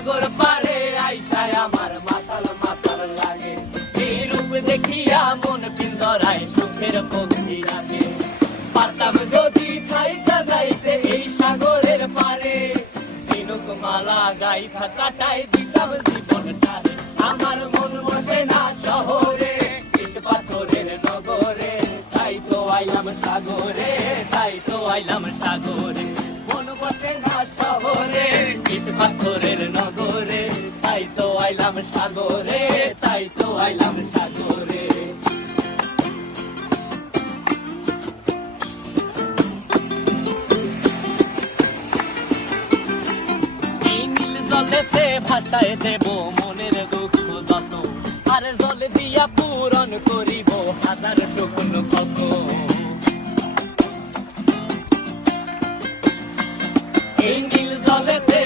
সাগর পারে আইসায় আমার মাতাল মাতাল লাগে। এই রূপ দেখিয়া মন পিঞ্জরায় সুখের পক্ষী রাখে। পারতাম যদি থাইকা যাইতে এই সাগরের পারে, ঝিনুক মালা গাইথা কাটাই দিতাম জীবনটারে। আমার মন বসে না শহরে, ইট পাথরের নগরে, তাই তো আইলাম সাগরে, তাই তো আইলাম সাগরে। মন বসে না শহরে, ইট পাথরের নগরে, তাই তো আইলাম সাগরে, তাই তো আইলাম সাগরে। এই নীল জলেতে ভাসায় দেব মনের দুঃখ যত, আর জলে দিয়া পূরণ করিব হাজার স্বপ্ন কত। এই নীল জলেতে